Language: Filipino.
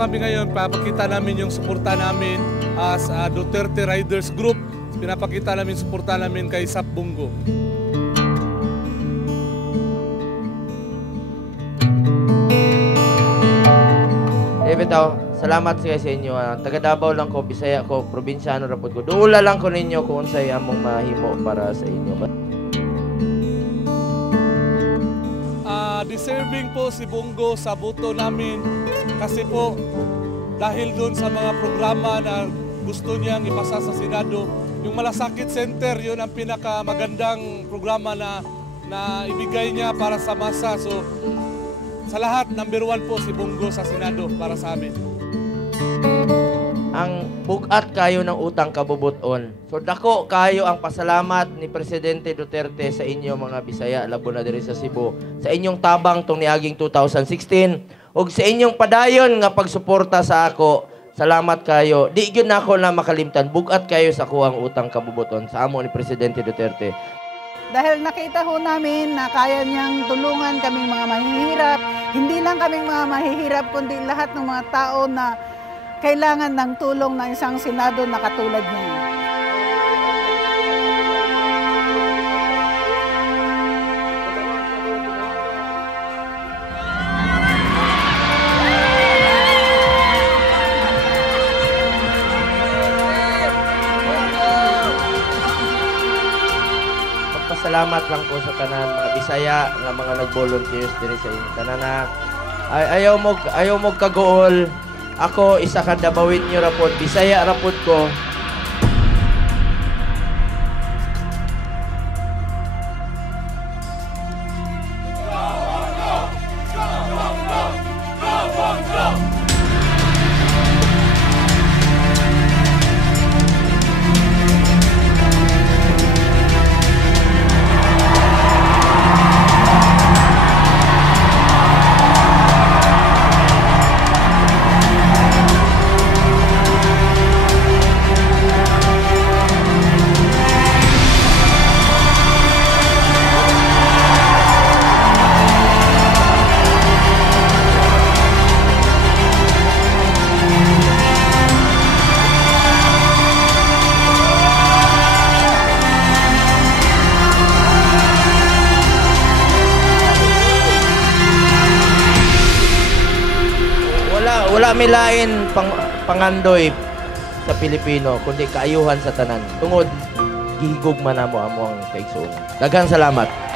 kami ngayon, papakita namin yung suporta namin as Duterte Riders Group. Pinapakita namin suporta namin kay Sap Bongo. Bitaw, salamat sa inyo. Taga Davao lang ko, Bisaya ko, probinsyano rapod ko. Duula lang ko ninyo kung unsay among mahimo para sa inyo. Deserving po si Bongo sa boto namin kasi po dahil doon sa mga programa na gusto niyang ipasa sa Senado. Yung Malasakit Center, yun ang pinakamagandang programa na ibigay niya para sa masa. So, sa lahat, #1 po si Bongo sa Senado para sa amin. Ang bugat kayo ng utang kabubuton. So dako kayo ang pasalamat ni Presidente Duterte sa inyo mga Bisaya, labo na diri sa Cebu. Sa inyong tabang tong niaging 2016 ug sa inyong padayon nga pagsuporta sa ako. Salamat kayo. Di gyud nako na makalimtan. Bugat kayo sa kuang utang kabubuton sa amo ni Presidente Duterte. Dahil nakita ho namin na kaya niyang tulungan kaming mga mahihirap. Hindi lang kaming mga mahihirap, kundi lahat ng mga tao na kailangan ng tulong ng isang Senado na katulad niya. Salamat lang po sa tanan mga Bisaya nga mga nag-volunteers diri sa inyo tanan na ayaw mo kagool. Ako isa ka Dabawin nyo rapod, Bisaya rapod ko. Wala may lain pangandoy sa Pilipino kundi kaayuhan sa tanan. Tungod gihigugma namo amo ang kaigsuon. Daghang salamat.